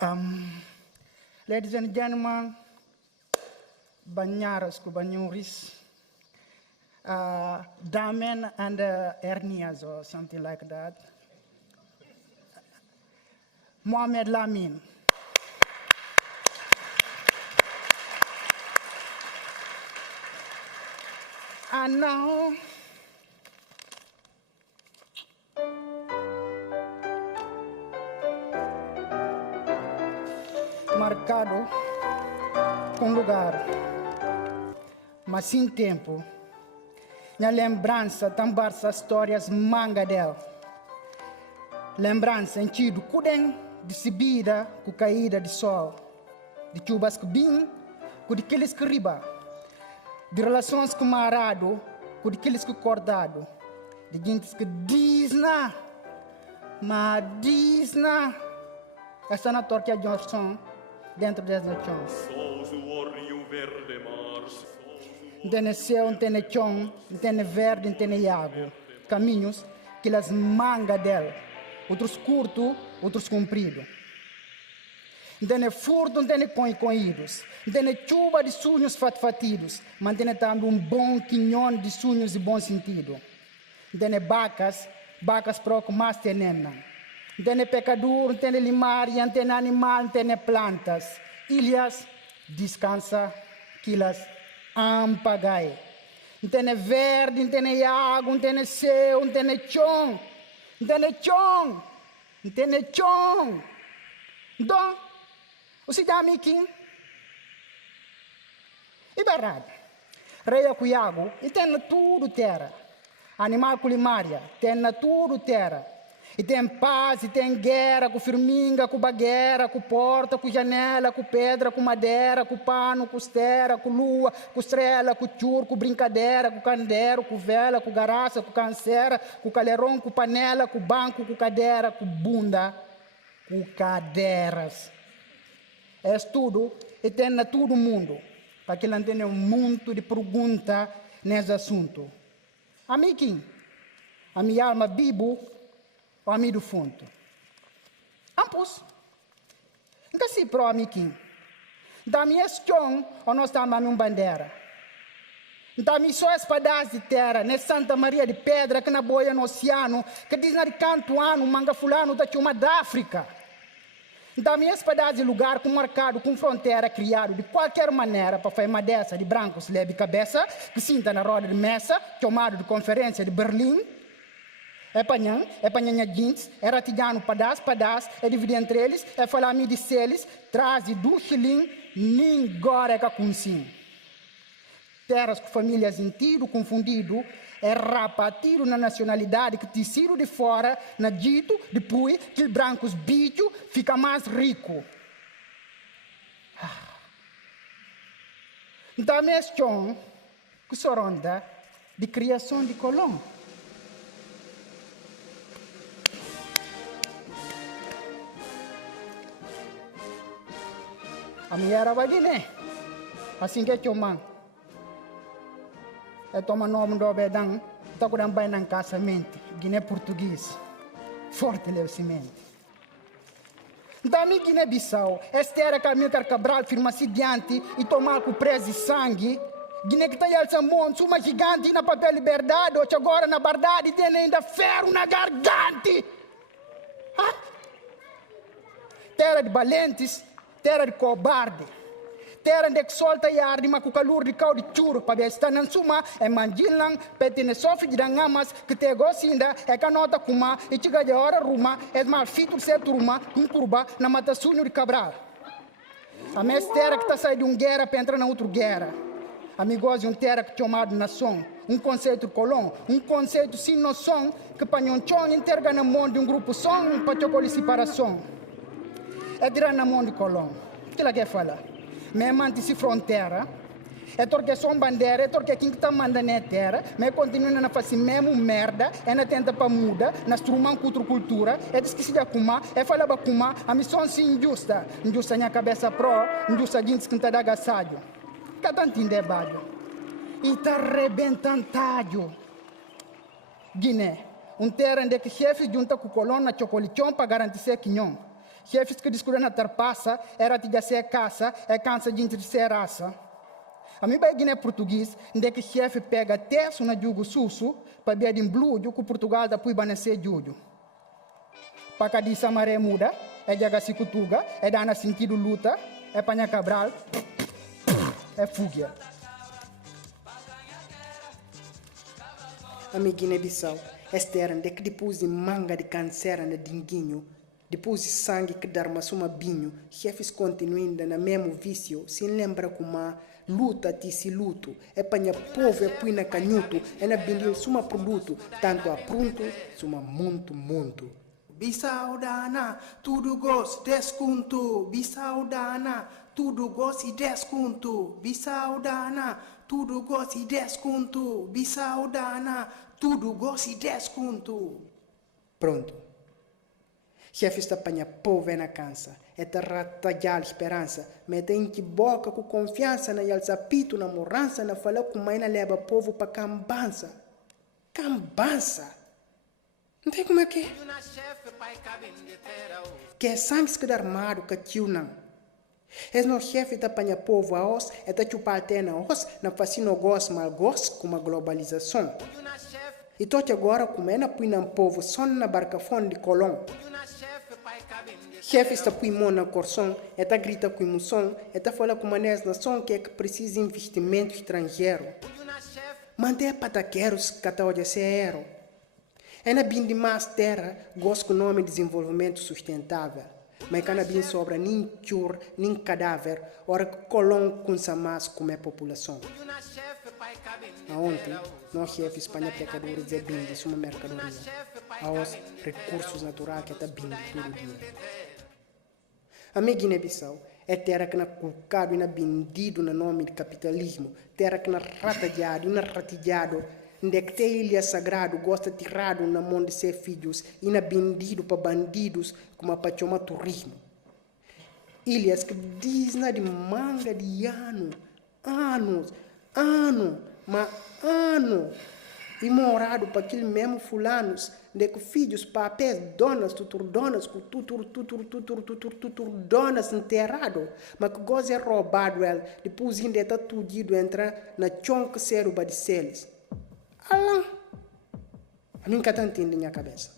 Ladies and gentlemen, banyaras ku banyuris, damen and hernias or something like that. Mohamed Lamin. And now, marcado com lugar, mas sem tempo. Minha lembrança também as histórias manga dela. Lembrança em tido cudem de subida com caída de sol, de chuvas que bim, com aqueles que riba, de relações com marado, com aqueles que acordado, de gente que diz na, mas diz na. Essa na torque a Johnson dentro das nações. Tem céu, tem chão, tem verde, tem água. Caminhos que as mangas dela, outros curtos, outros compridos. Tem furto, tem conhecidos. Tem chuva de sonhos fatidos, mas tem também bom quinhão de sonhos de bom sentido. Tem vacas para o mais tenena. Tem pecador, tem limar, tem animal, tem plantas. Ilhas descansa, quilas ampagai. Tem verde, tem água, tem céu, tem chão. Tem chão. Tem chão. Então, o cidadão aqui, é verdade. Rei Cuiago, e tem tudo terra. Animal culinária, tem tudo terra. E tem paz, e tem guerra, com firminga, com bagueira, com porta, com janela, com pedra, com madeira, com pano, com estera, com lua, com estrela, com churro, com brincadeira, com candeiro, com vela, com garaça, com cancera, com caldeirão, com panela, com banco, com cadeira, com bunda, com cadeiras. É tudo, e tem na todo mundo, para que não tenha muito de pergunta nesse assunto. Amiguinho, a minha alma bibo, o amigo do fundo. Ambos. Nunca se pro amiguinho. Da minha escão, o nós estamos em bandeira. Da minha só espadas de terra, ne Santa Maria de Pedra, que na boia no oceano, que diz na de canto ano, manga fulano, da chuma da África. Da minha espadas de lugar com marcado, com fronteira criado de qualquer maneira para fazer uma dessa de brancos leve cabeça, que sinta na roda de mesa, chamado de conferência de Berlim. É panhanha jeans, é ratidano padas, é dividir entre eles, é falar de seles, traz do chilim, ninguém é consim. Terras com famílias sentido, confundido, é rapatido na nacionalidade que tecido de fora, na dito, depois, que brancos bicho fica mais rico. Da mesma que soronda de criação de Colombo. A minha era Guiné, assim que eu man. Eu tomo nome do Obedão, estou com bem na casamento, Guiné português, forte leucimento. Da minha Guiné-Bissau, esta era Camilo Cabral firma-se diante e tomar com preso sangue. Guiné que está aí monte, uma gigante na papel liberdade, ou agora na verdade tem ainda ferro na garganta. Terra de valentes, terra de cobarde, terra de que solta e arde, mas com calor de cal de churro, para estar na suma, é mandilang, petine sofre de dangamas, que te gocinda, é canota kuma, e chega de hora ruma, é mal fito certo ruma, com curva, na mata sunho de Cabral. A minha terra que está saindo de guerra para entrar na outra guerra. Amigos, um terra que chamado nação, um conceito colon, um conceito sem noção, que para não chão interga na mão de grupo som, para chocolate separação. É tirar na mão de Colombo. O que ela quer falar? Me manter-se fronteira, é porque são bandeira, é porque quem está mandando na terra, mas continua a fazer mesmo merda, é na tenta para mudar, na strumam contra a cultura, é esquecer de acumar, é falar para acumar, a missão é injusta. Injusta na cabeça pro, injusta gente que está da gassalho. Cada entender baixo. E está arrebentando. Guiné, terra onde que chefe junta com colônia chocolate para garantir que não. chefes que descobriram na tarpaça, era de ser caça, é cansa de ser raça. A mim vai guiné português, onde que chefe pega terço na jugo susso, para ver em blúdio, que Portugal da puiba nascer judo. Para cá disso a maré muda, é jaga se cutuga, é dana sentido luta, é panha cabral, é fugia. A Guiné-Bissau, esta era onde que depois de manga de câncer na dinguinho, depois de sangue que dá uma suma binho, chefes continuam na mesmo vício, se lembra como uma luta se luto, é panha povo é põe na canhuto, é na bindil suma produto, tanto a pronto, suma muito. Bissau dana, tudo gosto, desconto, Bissau dana, tudo gosto e desconto, Bissau dana, tudo gosto e desconto, Bissau dana, tudo gosto e desconto. Pronto. Chefe está panha povo na cansa, é rata a esperança, mas tem que boca com confiança na yalzapito, na morança, na falar com mãe na leva povo para cambança. Cambança? Não tem como é que é? Que é sangue que dá armado que tio não. Es no chefe da panha povo a os, é da chupar na os, na fascina gos mal gos com a globalização. E tote agora como é na puina povo só na barcafone de colon. Chefe está põe mão na corção, é da grita com emoção, é da falar com manés nação que é que precisa de investimento estrangeiro. Manter pataqueiros que está a ser. É na bim de mais terra, gosto com o nome de desenvolvimento sustentável. Mas que não bim sobra nem chur, nem cadáver, ora que colon com mais como é a população. Ontem, nós chefes espanhol pecadores de bim de suma mercadoria. Aos recursos naturais que está bim todo dia. A minha Guiné-Bissau é terra que não colocado e não vendido no nome de capitalismo, terra que não ratajado e não ratilhado, onde que tem ilha sagrado gosta tirado na mão de seus filhos e não vendido para bandidos como para chamar turismo. Ilhas que dizem de manga de anos, e morado para aquele mesmo fulanos, de que filhos, papéis, donas, tuturdonas, donas enterrado, mas que goza é roubado ele, depois ainda está tudo entra na chonca ceruba de celes. Alã, a mim que está entendendo na minha cabeça.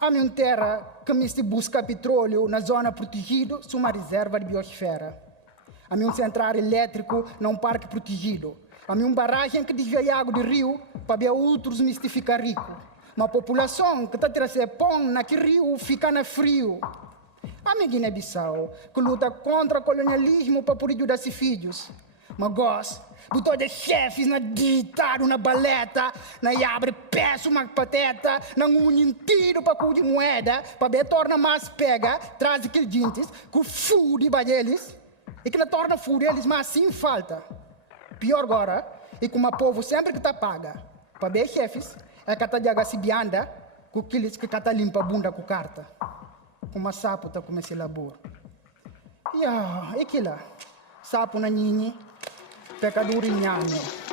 A minha terra que me se busca petróleo na zona protegida, uma reserva de biosfera. A minha central elétrico num parque protegido. A minha barragem que desvia água do rio para ver outros mistificar rico. Uma população que está trazendo pão naquele rio fica na frio. A minha Guiné-Bissau que luta contra o colonialismo para poder ajudar seus filhos. Mas gosto, botou de chefes na ditado na baleta, na abre peço uma pateta, na um tiro para cu de moeda, para ver torna mais pega, traz aqueles dentes, com fúria de eles, e que não torna fúria eles, mas assim falta. Pior agora, e como o povo sempre que está paga, para ver chefes, é que está de agacibianda, com aqueles que está limpa a bunda com carta. Como a sapo está começando a labor. E que lá? Sapo na ninha, pecador em nhanha.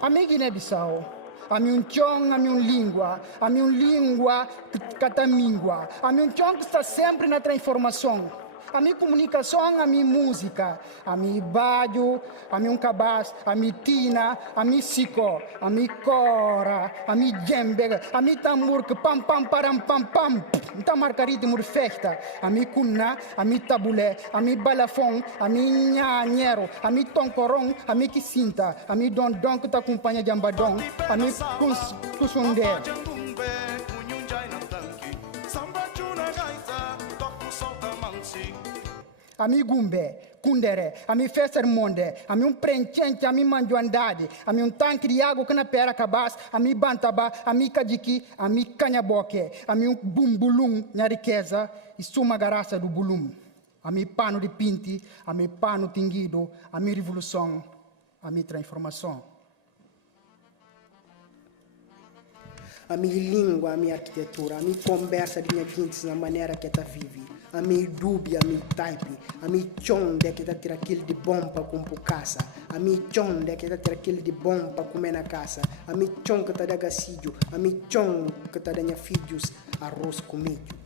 A minha Guiné-Bissau, a minha chão, a minha língua que está míngua, a minha chão que está sempre na transformação, a minha comunicação, a minha música, a minha badio, a minha cabaz, a minha tina, a minha sico, a minha cora, a minha djembe, a minha tambor que pam pam param pam pam, então marca ritmo de festa, a minha cuna, a minha tabulé, a minha balafão, a minha nhanhero, a minha toncorão, a minha quicinta, a minha dondon que te acompanha de ambadão, a minha cusundé. A mi gumbe, kundere, a mi fester monde, a mi prenchente, a mi manjuandade, a mi tanque de água que na pera cabas, a mi bantaba, a mi kajiki, a mi canhaboque, a mi bumbulum na riqueza e suma garaça do bulum. a mi pano de pinti, a mi pano tinguido, a mi revolução, a mi transformação. A minha língua, a minha arquitetura, a minha conversa de minha gente na maneira que ela vive, a minha dúvida, a minha type, a minha chonde que ela tira aquilo de bom para comprar casa, a minha chonde que ela tira aquilo de bom para comer na casa, a minha chonde que ela dá gacidio, a minha chonde que ela dá filhos arroz comigo.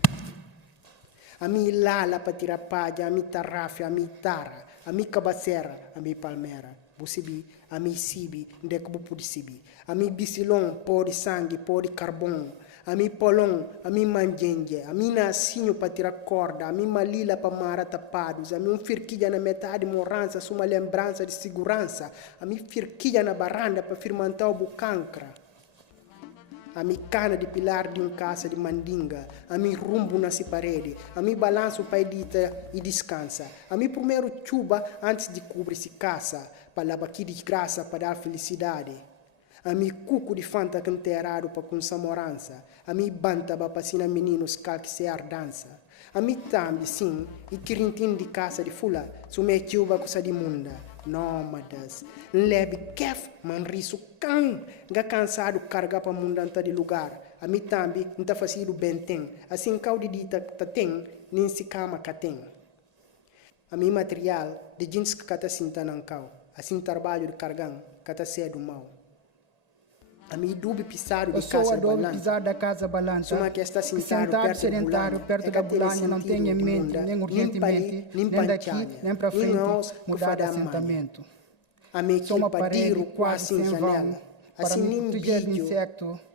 A minha lala para tirar palha, a minha tarrafa, a minha tara, a minha cabacera, a minha palmeira. Busibi, a minha sibi, onde é que eu pude sibi. A minha bicilão, pó de sangue, pó de carvão. A minha polão, a minha manjengue, a minha nascinho para tirar corda, a minha malila para mara tapados, a minha firquilha na metade morança, uma lembrança de segurança, a minha firquilha na baranda para firmantar o bucancra. A minha cana de pilar de casa de mandinga, a minha rumbo na parede, a minha balanço para edita e descansa, a minha primeiro chuva antes de cobrir-se casa, para lavar aqui de graça para dar felicidade, a minha cuco de fanta canteirado para com samorança, a minha banta para passear meninos calquear dança, a minha tambi sim, e quirintin de casa de fula, sume chuva coisa de munda. Nómadas, lebe kef, manriso can, ga cansado carga para mudanta de lugar. A mim também não está fazendo bem tem, assim caudi dita tem, nem se cama tem. A mim material de jeans que cata sinta não cau, assim trabalho de cargão, cata cedo mal. A mim dubi pisado de casa balança. Pisar da casa balança. Suma que está sentado sedentário perto da bulanha, não tem em mente, nem urgentemente, nem daqui, nem para frente, mudar de assentamento. A mim que padiru quase sem janela. Assim nem vídeo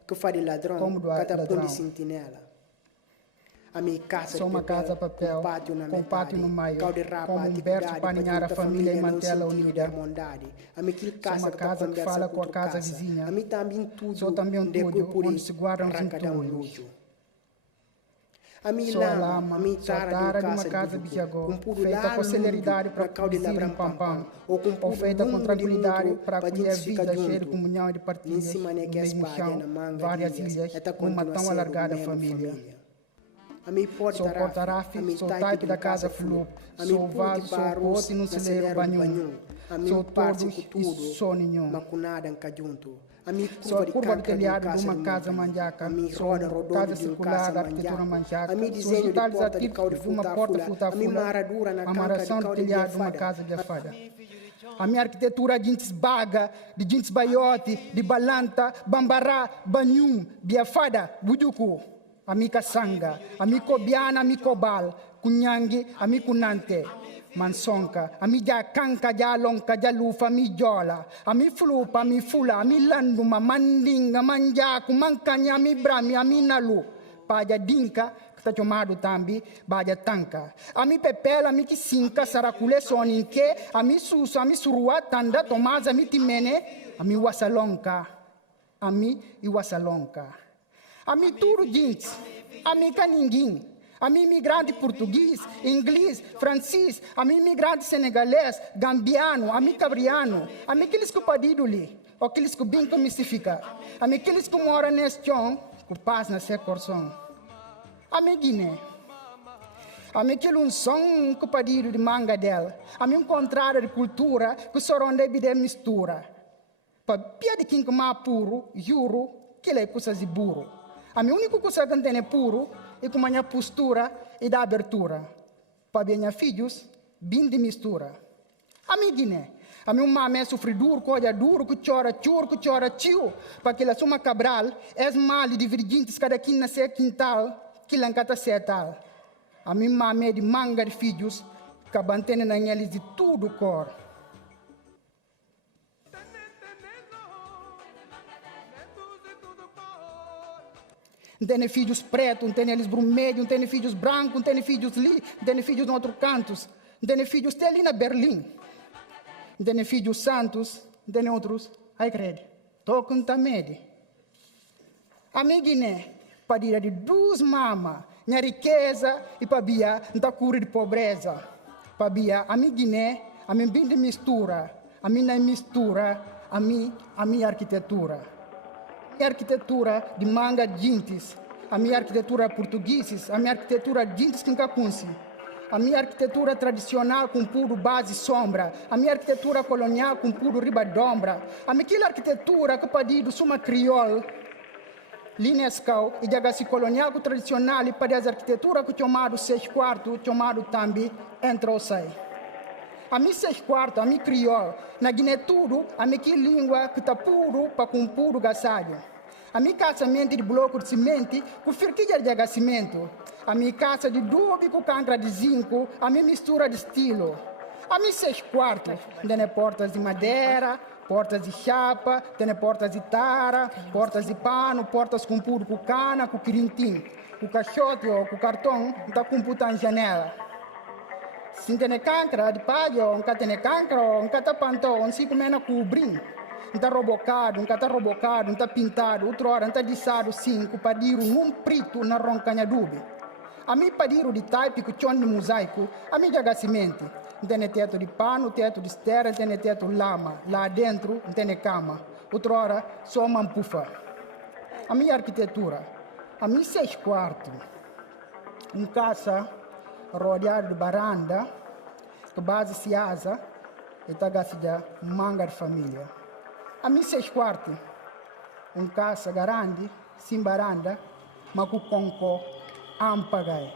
que faz de ladrão, cada ponto de sentinela. A minha casa uma casa papel, com pátio no meio, como um berço para aninhar a família e mantê-la unida. A minha casa que fala com a casa vizinha. A mim também tudo, só também um tudo onde se guardam os entulhos. A minha lama, a minha tara de uma casa de Tiago, feita com celeridade para produzir um pampam, ou feita com tranquilidade para acolher a vida cheia de comunhão e de partilhas, no mesmo chão, várias ilhas, numa tão alargada família. Sou portarafi, sou type da casa flup, sou vaso, sou pote no celeiro banho, sou todos e sou nenhum. Sou a curva do telhado de uma casa manjaca, sou casa circular da arquitetura manjaca, sou os detalhes artísticos de uma porta futa-fula, amarração do telhado de uma casa de afada. A minha arquitetura de gente baga, de gente baiote, de balanta, bambará, banhum, biafada, bujuku. Amika sanga, amiko biana, amiko bal, kunyangi, amiko nante, mansonka, amija kanka, jalonka, jalufa, mi jola, ami flupa, ami fula, ami landuma, mandinga, manjaku, mankanya, ami brami, ami nalu, paja dinka, que está chamado também, baja tanka. Ami pepela, ami kisinka, sarakule soninke, ami susu, ami surua, tanda, tomasa, ami timene, ami wasalonka, ami iwasalonka. A mim tudo gente, a mim ninguém, a mim imigrante português, inglês, francês, a mim imigrante senegalês, gambiano, a mim cabriano, a mim aqueles que padido ali, ou aqueles que bem que mistifica, a mim aqueles que moram nesse chão, que passa na sua coração, a mim Guiné, a mim aquele um som que padido de manga dela, a mim um contrário de cultura que só onde é mistura, para pia de quem que mais puro, juro, que ele é coisa de burro. A minha única coisa que tem é puro é com a minha postura e da abertura. Para minhas filhos, bem de mistura. A minha Guiné, a minha mãe sofre duro, coisa duro, que chora chur, que chora tio, para que ela suma cabral, é mal de divergentes cada quem nasce quintal, que lá encata tal. A minha mãe é de manga de filhos, que mantém na eles de tudo cor. Não tem filhos pretos, não tem eles vermelhos, não tem filhos brancos, não tem filhos ali, não tem filhos em outros cantos, não tem filhos até ali na Berlim. Não tem filhos santos, não tem outros, ai credo, tocam também. A minha Guiné, para ir de duas mamas, minha riqueza e para bia, não está cura de pobreza. Para bia, a minha Guiné, a minha bem de mistura, a minha mistura, a minha arquitetura. A minha arquitetura de manga de gentes, a minha arquitetura portugueses, a minha arquitetura de gentes que nunca conheci. A minha arquitetura tradicional com puro base e sombra. A minha arquitetura colonial com puro ribadombra. A minha arquitetura que pedido suma criol. Linhas cal e jagasi colonial com tradicional e para as arquitetura que chamado 6 quartos, chamado também entra ou sai. A minha 6 quartos, a minha criol, na Guiné tudo, a minha língua que está puro para com puro gasalho. A minha casamento de bloco de cimento com firquilha de agacimento. A minha casa de dubi com cancra de zinco, a minha mistura de estilo. A minha 6 quartos, tem portas de madeira, portas de chapa, tem portas de tara, portas de pano, portas com puro com cana, com quirintim, com caixote ou com cartão, está com puta em janela. Se tem cancra de palho, não tem cancra, não tem pantão, não se come na cobrim. Não está robocado, não está robocado, não está pintado, outra hora não está lixado, sim, com padiru num preto na roncanha dubi. A mim padiru de type com chão de mosaico, a mim de agacimento. Não tem teto de pano, teto de estera, não tem teto lama. Lá dentro não tem cama. Outra hora só uma ampufa. A minha arquitetura, a mim 6 quartos. Casa rodeado de varanda, que base se asa, e tá gastando manga de família. A mim 6 quartos, casa grande, sem varanda, mas com conco ampagai.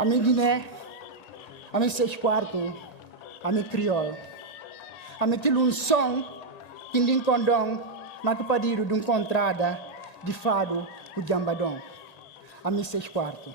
A minha Guiné, a minha 6 quartos, a minha crioulo. A minha que um som, que tem condão, mas que pedido de encontrada, de fado, o jambadão. A minha 6 quartos.